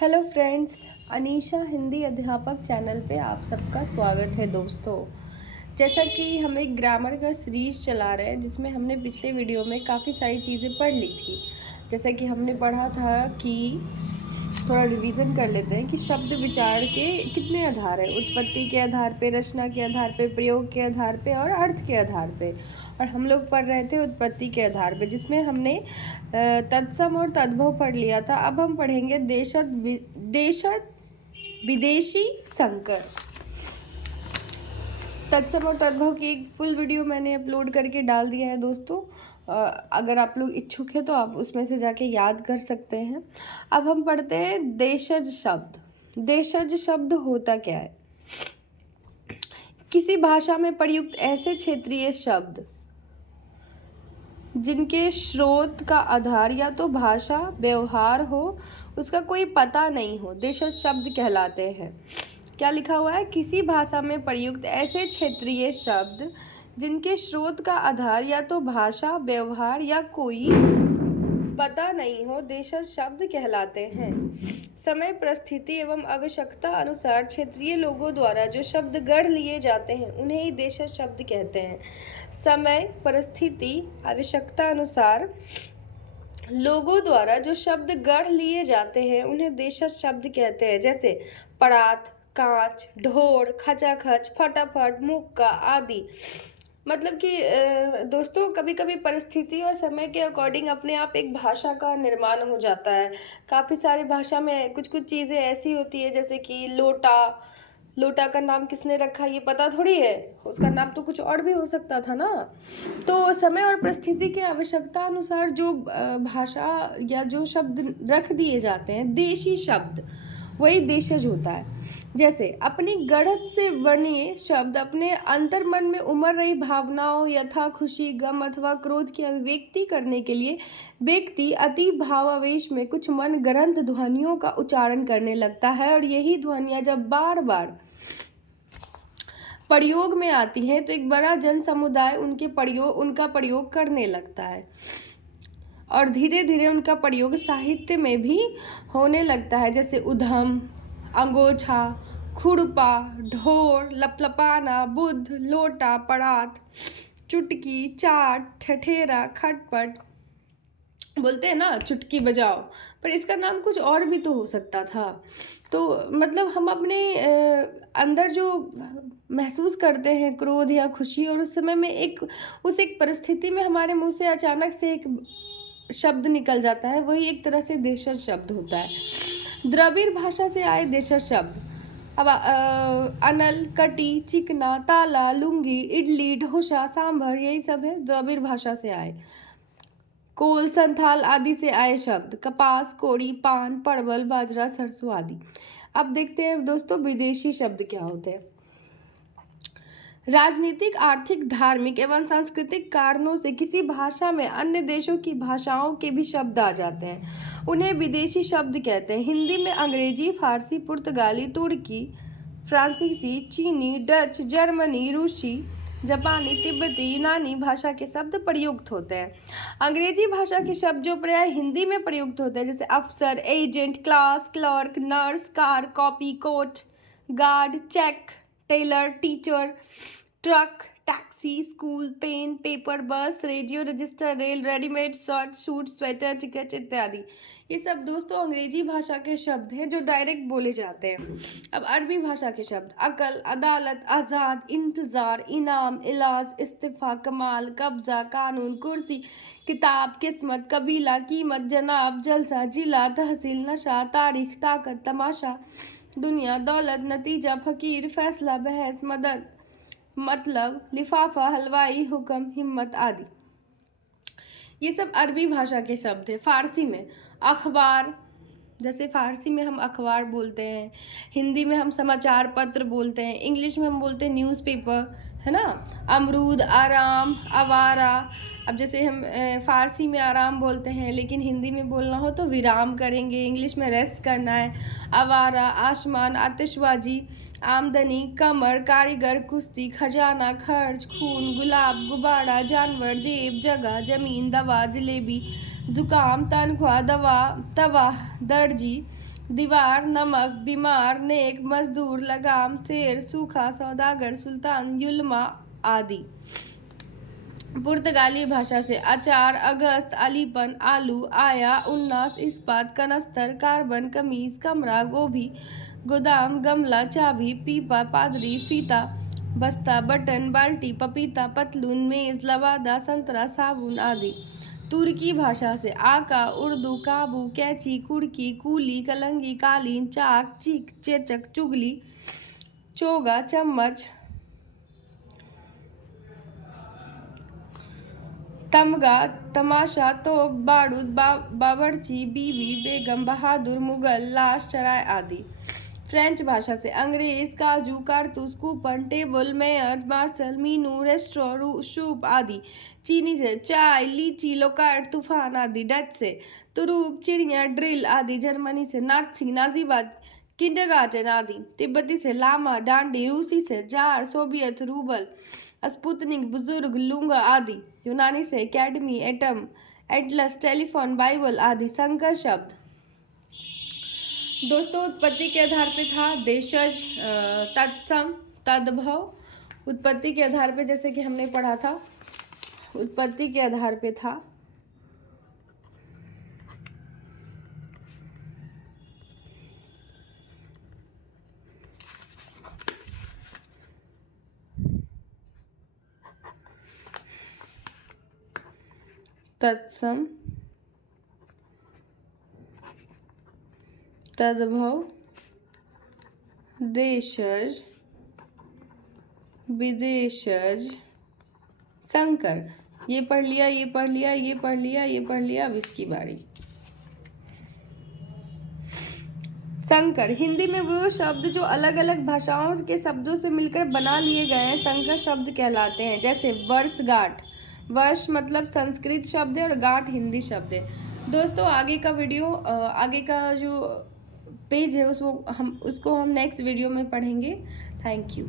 Hello friends, Anisha Hindi अध्यापक channel पे आप सबका स्वागत है दोस्तों। जैसा कि हम एक ग्रामर का सीरीज चला रहे हैं जिसमें हमने पिछले वीडियो में काफ़ी सारी चीज़ें पढ़ ली थी। जैसा कि हमने पढ़ा था कि थोड़ा रिवीजन कर लेते हैं कि शब्द विचार के कितने आधार हैं। उत्पत्ति के आधार पे, रचना के आधार पे, प्रयोग के आधार पे और अर्थ के आधार पे। और हम लोग पढ़ रहे थे उत्पत्ति के आधार पे, जिसमें हमने तत्सम और तद्भव पढ़ लिया था। अब हम पढ़ेंगे देशज विदेशी संकर। तत्सम और तद्भव की एक फुल वीडियो मैंने अपलोड करके डाल दिया है दोस्तों। अगर आप लोग इच्छुक हैं तो आप उसमें से जाके याद कर सकते हैं। अब हम पढ़ते हैं देशज शब्द। देशज शब्द होता क्या है? किसी भाषा में प्रयुक्त ऐसे क्षेत्रीय शब्द जिनके स्रोत का आधार या तो भाषा व्यवहार हो, उसका कोई पता नहीं हो, देशज शब्द कहलाते हैं। क्या लिखा हुआ है? किसी भाषा में प्रयुक्त ऐसे क्षेत्रीय शब्द जिनके स्रोत का आधार या तो भाषा व्यवहार या कोई पता नहीं हो, देशज शब्द कहलाते हैं। समय, परिस्थिति एवं आवश्यकता अनुसार क्षेत्रीय लोगों द्वारा जो शब्द गढ़ लिए जाते हैं उन्हें ही देशज शब्द कहते हैं। समय, परिस्थिति, आवश्यकता अनुसार लोगों द्वारा जो शब्द गढ़ लिए जाते हैं उन्हें देशज शब्द कहते हैं। जैसे परात, कांच, ढोर, खचाखच, फटाफट, मुक्का आदि। मतलब कि दोस्तों, कभी कभी परिस्थिति और समय के अकॉर्डिंग अपने आप एक भाषा का निर्माण हो जाता है। काफ़ी सारी भाषा में कुछ कुछ चीज़ें ऐसी होती है, जैसे कि लोटा। लोटा का नाम किसने रखा ये पता थोड़ी है, उसका नाम तो कुछ और भी हो सकता था ना। तो समय और परिस्थिति की आवश्यकता अनुसार जो भाषा या जो शब्द रख दिए जाते हैं, देशी शब्द, वही देशज होता है। जैसे अपनी गढ़त से बने शब्द अपने अंतर्मन में उमड़ रही भावनाओं यथा खुशी, गम अथवा क्रोध की अभिव्यक्ति करने के लिए व्यक्ति अति भावावेश में कुछ मन ग्रंथ ध्वनियों का उच्चारण करने लगता है, और यही ध्वनियां जब बार बार प्रयोग में आती हैं तो एक बड़ा जन समुदाय उनका प्रयोग करने लगता है, और धीरे धीरे उनका प्रयोग साहित्य में भी होने लगता है। जैसे उधम, अंगोछा, खुरपा, ढोर, लपलपाना, बुद्ध, लोटा, परात, चुटकी, चाट, ठठेरा, खटपट। बोलते हैं ना चुटकी बजाओ, पर इसका नाम कुछ और भी तो हो सकता था। तो मतलब हम अपने अंदर जो महसूस करते हैं क्रोध या खुशी, और उस समय में एक परिस्थिति में हमारे मुंह से अचानक से एक शब्द निकल जाता है, वही एक तरह से देशज शब्द होता है। द्रविड़ भाषा से आए देशज शब्द अब अनल, कटी, चिकना, ताला, लुंगी, इडली, ढोसा, सांभर, यही सब है द्रविड़ भाषा से आए। कोल, संथाल आदि से आए शब्द कपास, कोड़ी, पान, परवल, बाजरा, सरसों आदि। अब देखते हैं दोस्तों विदेशी शब्द क्या होते हैं। राजनीतिक, आर्थिक, धार्मिक एवं सांस्कृतिक कारणों से किसी भाषा में अन्य देशों की भाषाओं के भी शब्द आ जाते हैं, उन्हें विदेशी शब्द कहते हैं। हिंदी में अंग्रेजी, फारसी, पुर्तगाली, तुर्की, फ्रांसीसी, चीनी, डच, जर्मनी, रूसी, जापानी, तिब्बती, यूनानी भाषा के शब्द प्रयुक्त होते हैं। अंग्रेजी भाषा के शब्द जो प्राय हिंदी में प्रयुक्त होते हैं, जैसे अफसर, agent, class, clerk, nurse, car, copy, coat, guard, cheque, tailor, teacher, truck, taxi, school, pen, paper, bus, radio, register, rail, readymade, shirt, suit, sweater, ticket इत्यादि। ये सब दोस्तों अंग्रेजी भाषा के शब्द हैं जो डायरेक्ट बोले जाते हैं। अब अरबी भाषा के शब्द अकल, अदालत, आज़ाद, इंतज़ार, इनाम, इलाज, इस्तीफा, कमाल, कब्जा, कानून, कुर्सी, किताब, किस्मत, कबीला, कीमत, जनाब, जलसा, जिला, तहसील, नशा, तारीख, ताकत, तमाशा, दुनिया, दौलत, नतीजा, फकीर, फैसला, बहस, मदद, मतलब, लिफाफा, हलवाई, हुक्म, हिम्मत आदि। ये सब अरबी भाषा के शब्द हैं। फारसी में अखबार, जैसे फारसी में हम अखबार बोलते हैं, हिंदी में हम समाचार पत्र बोलते हैं, इंग्लिश में हम बोलते हैं न्यूज़पेपर, है ना। अमरूद, आराम, आवारा। अब जैसे हम फारसी में आराम बोलते हैं, लेकिन हिंदी में बोलना हो तो विराम करेंगे, इंग्लिश में रेस्ट करना है। आवारा, आसमान, आतिशबाजी, आमदनी, कमर, कारीगर, कुश्ती, खजाना, खर्च, खून, गुलाब, गुब्बारा, जानवर, जेब, जगह, जमीन, दवा, जलेबी, जुकाम तनख्वाह दवा तवा दर्जी दीवार नमक बीमार नेक मजदूर लगाम शेर सूखा सौदागर सुल्तान युल्मा आदि। पुर्तगाली भाषा से अचार अगस्त अलीपन आलू आया उन्नास इस्पात कनस्तर कार्बन कमीज कमरा गोभी गोदाम गमला चाबी पीपा पादरी फीता बस्ता बटन बाल्टी पपीता पतलून मेज लवादा संतरा साबुन आदि। तुर्की भाषा से आका उर्दू काबू कैची कुर्की कूली कलंगी कालीन चाक चीक चेचक चुगली चोगा चम्मच तमगा तमाशा तोप बारूद बावर्ची बीवी बेगम बहादुर मुगल लाश चराय आदि। फ्रेंच भाषा से अंग्रेज काजू कारतूस coupon table mayor marshal menu रेस्टोर शूप आदि। चीनी से चाय लीची लोकार्ट तूफान आदि। डच से तुरूप चिड़िया ड्रिल आदि। जर्मनी से नात्सी नाजीबाद किंडरगार्टन आदि। तिब्बती से लामा डांडी। रूसी से जार सोवियत रूबल स्पुतनिक बुजुर्ग लुंगा आदि। यूनानी से academy atom Atlas telephone Bible आदि। संकर शब्द दोस्तों उत्पत्ति के आधार पे था देशज तत्सम तद्भव। उत्पत्ति के आधार पे जैसे कि हमने पढ़ा था, उत्पत्ति के आधार पे था तत्सम तद्भव देशज विदेशज संकर। ये पढ़ लिया ये पढ़ लिया ये पढ़ लिया ये पढ़ लिया। अब इसकी बारी। संकर हिंदी में वो शब्द जो अलग अलग भाषाओं के शब्दों से मिलकर बना लिए गए हैं संकर शब्द कहलाते हैं। जैसे वर्षगांठ, वर्ष मतलब संस्कृत शब्द है और गांठ हिंदी शब्द है। दोस्तों आगे का वीडियो आगे का जो पेज है उसको हम नेक्स्ट वीडियो में पढ़ेंगे। Thank you.